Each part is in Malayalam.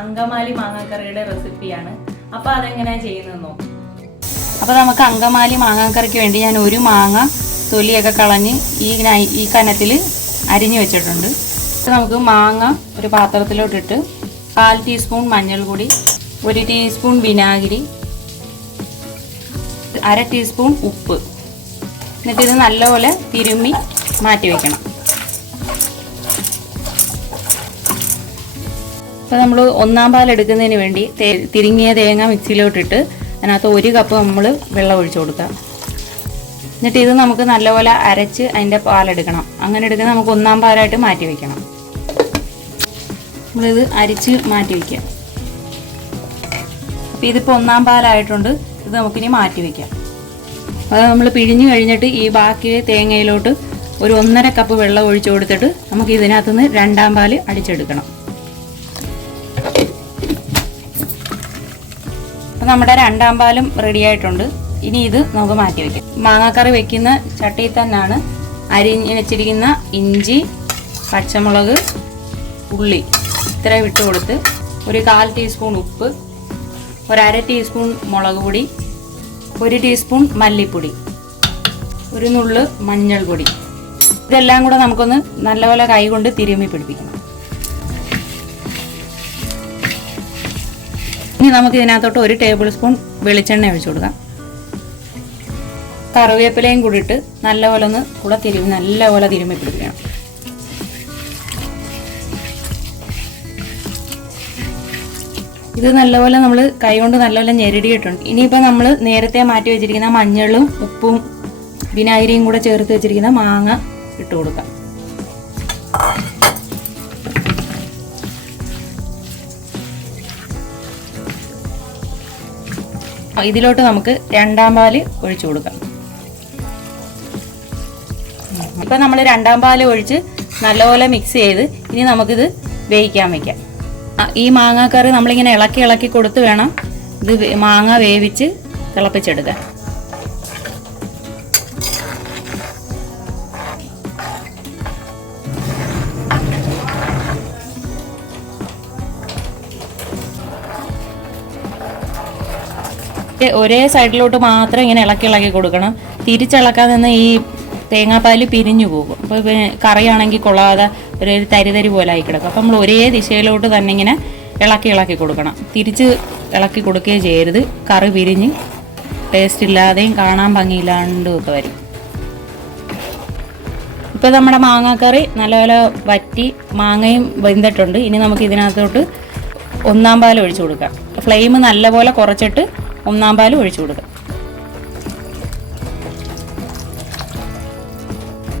അങ്കമാലി മാങ്ങാക്കറിയുടെ റെസിപ്പിയാണ്. അപ്പോൾ അതെങ്ങനെയാണ് ചെയ്യുന്നത് നോക്കാം. അപ്പോൾ നമുക്ക് അങ്കമാലി മാങ്ങാക്കറിക്ക് വേണ്ടി ഞാൻ ഒരു മാങ്ങ തൊലിയൊക്കെ കളഞ്ഞ് ഈ കനത്തിൽ അരിഞ്ഞു വെച്ചിട്ടുണ്ട്. നമുക്ക് മാങ്ങ ഒരു പാത്രത്തിലോട്ടിട്ട് 1/4 ടീസ്പൂൺ മഞ്ഞൾപ്പൊടി, 1 ടീസ്പൂൺ വിനാഗിരി, 1/2 ടീസ്പൂൺ ഉപ്പ്, എന്നിട്ട് ഇത് നല്ലപോലെ തിരുമ്മി മാറ്റി വയ്ക്കണം. അപ്പോൾ നമ്മൾ ഒന്നാം പാൽ എടുക്കുന്നതിന് വേണ്ടി തിരിങ്ങിയ തേങ്ങ മിക്സിയിലോട്ടിട്ട് അതിനകത്ത് 1 കപ്പ് നമ്മൾ വെള്ളം ഒഴിച്ചു കൊടുക്കാം. എന്നിട്ട് ഇത് നമുക്ക് നല്ലപോലെ അരച്ച് അതിൻ്റെ പാലെടുക്കണം. അങ്ങനെ എടുക്കുന്നത് നമുക്ക് ഒന്നാം പാലായിട്ട് മാറ്റി വയ്ക്കണം. നമ്മളിത് അരിച്ച് മാറ്റി വയ്ക്കാം. അപ്പോൾ ഇതിപ്പോൾ ഒന്നാം പാലായിട്ടുണ്ട്. ഇത് നമുക്കിനി മാറ്റി വയ്ക്കാം. അത് നമ്മൾ പിഴിഞ്ഞ് കഴിഞ്ഞിട്ട് ഈ ബാക്കി തേങ്ങയിലോട്ട് ഒരു 1.5 കപ്പ് വെള്ളം ഒഴിച്ചു കൊടുത്തിട്ട് നമുക്ക് ഇതിനകത്തുനിന്ന് രണ്ടാം പാൽ അടിച്ചെടുക്കണം. അപ്പോൾ നമ്മുടെ രണ്ടാം പാലും റെഡി ആയിട്ടുണ്ട്. ഇനി ഇത് നമുക്ക് മാറ്റി വയ്ക്കാം. മാങ്ങാക്കറി വെക്കുന്ന ചട്ടിയിൽ തന്നെയാണ് അരിഞ്ഞ് വെച്ചിരിക്കുന്ന ഇഞ്ചി, പച്ചമുളക്, ഉള്ളി ഇത്രയും ഇട്ട് കൊടുത്ത് ഒരു 1/4 ടീസ്പൂൺ ഉപ്പ്, 1/2 ടീസ്പൂൺ മുളക് പൊടി, 1 ടീസ്പൂൺ മല്ലിപ്പൊടി, ഒരു നുള്ള് മഞ്ഞൾപ്പൊടി, ഇതെല്ലാം കൂടെ നമുക്കൊന്ന് നല്ലപോലെ കൈ കൊണ്ട് തിരുമ്മി പിടിപ്പിക്കണം. ഇനി നമുക്ക് ഇതിനകത്തോട്ട് 1 ടേബിൾ സ്പൂൺ വെളിച്ചെണ്ണ ഒഴിച്ചു കൊടുക്കാം. കറിവേപ്പിലയും കൂടി ഇട്ട് നല്ലപോലെ ഒന്ന് നല്ലപോലെ തിരുമ്മി പിടിപ്പിക്കണം. ഇത് നല്ലപോലെ നമ്മൾ കൈ കൊണ്ട് നല്ലപോലെ ഞെരടിയിട്ടുണ്ട്. ഇനിയിപ്പോൾ നമ്മൾ നേരത്തെ മാറ്റി വെച്ചിരിക്കുന്ന മഞ്ഞളും ഉപ്പും വിനാഗിരിയും കൂടെ ചേർത്ത് വെച്ചിരിക്കുന്ന മാങ്ങ ഇട്ട് കൊടുക്കാം. ഇതിലോട്ട് നമുക്ക് രണ്ടാം പാല് ഒഴിച്ചു കൊടുക്കാം. ഇപ്പം നമ്മൾ രണ്ടാം പാല് ഒഴിച്ച് നല്ലപോലെ മിക്സ് ചെയ്ത് ഇനി നമുക്കിത് വേവിക്കാൻ വയ്ക്കാം. ഈ മാങ്ങാക്കറി നമ്മളിങ്ങനെ ഇളക്കി കൊടുത്ത് വേണം ഇത് മാങ്ങ വേവിച്ച് തിളപ്പിച്ചെടുക്കാൻ. ഒരേ സൈഡിലോട്ട് മാത്രം ഇങ്ങനെ ഇളക്കി കൊടുക്കണം. തിരിച്ചിളക്കാതെ നിന്ന് ഈ തേങ്ങാപ്പാൽ പിരിഞ്ഞു പോകും. അപ്പോൾ കറിയാണെങ്കിൽ കൊള്ളാതെ ഒരു തരി പോലെ ആയി കിടക്കും. അപ്പോൾ നമ്മൾ ഒരേ ദിശയിലോട്ട് തന്നെ ഇങ്ങനെ ഇളക്കി കൊടുക്കണം. തിരിച്ച് ഇളക്കി കൊടുക്കുകയും ചെയ്യരുത്. കറി പിരിഞ്ഞ് ടേസ്റ്റ് ഇല്ലാതെയും കാണാൻ ഭംഗിയില്ലാണ്ടും ഒക്കെ വരും. ഇപ്പോൾ നമ്മുടെ മാങ്ങാക്കറി നല്ലപോലെ വറ്റി മാങ്ങയും വെന്തിട്ടുണ്ട്. ഇനി നമുക്ക് ഇതിനകത്തോട്ട് ഒന്നാം പാൽ ഒഴിച്ചു കൊടുക്കാം. ഫ്ലെയിം നല്ലപോലെ കുറച്ചിട്ട് ഒന്നാം പാൽ ഒഴിച്ചു കൊടുക്കാം.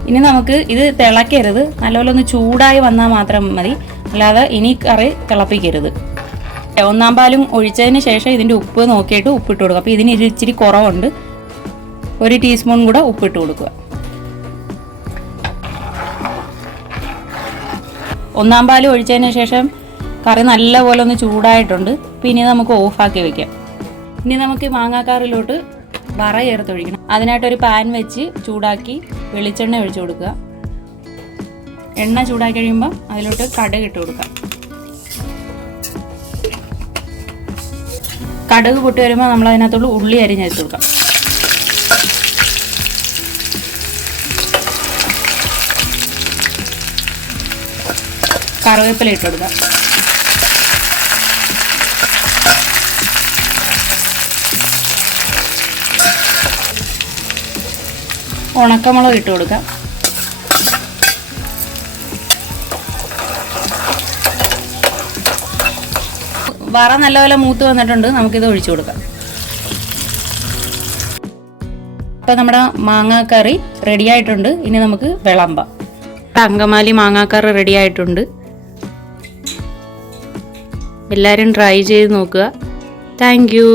ഇനി നമുക്ക് ഇത് തിളക്കരുത്. നല്ലപോലെ ഒന്ന് ചൂടായി വന്നാൽ മാത്രം മതി. അല്ലാതെ ഇനി കറി തിളപ്പിക്കരുത്. ഒന്നാം പാലും ഒഴിച്ചതിന് ശേഷം ഇതിൻ്റെ ഉപ്പ് നോക്കിയിട്ട് ഉപ്പിട്ട് കൊടുക്കുക. അപ്പോൾ ഇതിന് ഇച്ചിരി കുറവുണ്ട്. 1 ടീസ്പൂൺ കൂടെ ഉപ്പിട്ട് കൊടുക്കുക. ഒന്നാം പാൽ ഒഴിച്ചതിന് ശേഷം കറി നല്ലപോലെ ഒന്ന് ചൂടായിട്ടുണ്ട്. പിന്നെ നമുക്ക് ഓഫാക്കി വയ്ക്കാം. ഇനി നമുക്ക് മാങ്ങാക്കറിയിലോട്ട് വറ ചേർത്തൊഴിക്കണം. അതിനായിട്ടൊരു പാൻ വെച്ച് ചൂടാക്കി വെളിച്ചെണ്ണ ഒഴിച്ചു കൊടുക്കുക. എണ്ണ ചൂടാക്കി കഴിയുമ്പോൾ അതിലോട്ട് കടുക് ഇട്ട് കൊടുക്കുക. കടുക് പൊട്ടി വരുമ്പോൾ നമ്മൾ അതിനകത്തോട്ട് ഉള്ളി അരിഞ്ഞെടുത്ത് കൊടുക്കാം. കറിവേപ്പില ഇട്ട് കൊടുക്കുക. ഉണക്കമുളക് ഇട്ട് കൊടുക്കാം. വറ നല്ലപോലെ മൂത്ത് വന്നിട്ടുണ്ട്. നമുക്കിത് ഒഴിച്ചു കൊടുക്കാം. ഇപ്പം നമ്മുടെ മാങ്ങാക്കറി റെഡി ആയിട്ടുണ്ട്. ഇനി നമുക്ക് വിളമ്പാം. അങ്കമാലി മാങ്ങാക്കറി റെഡി ആയിട്ടുണ്ട്. എല്ലാവരും ട്രൈ ചെയ്ത് നോക്കുക. Thank you.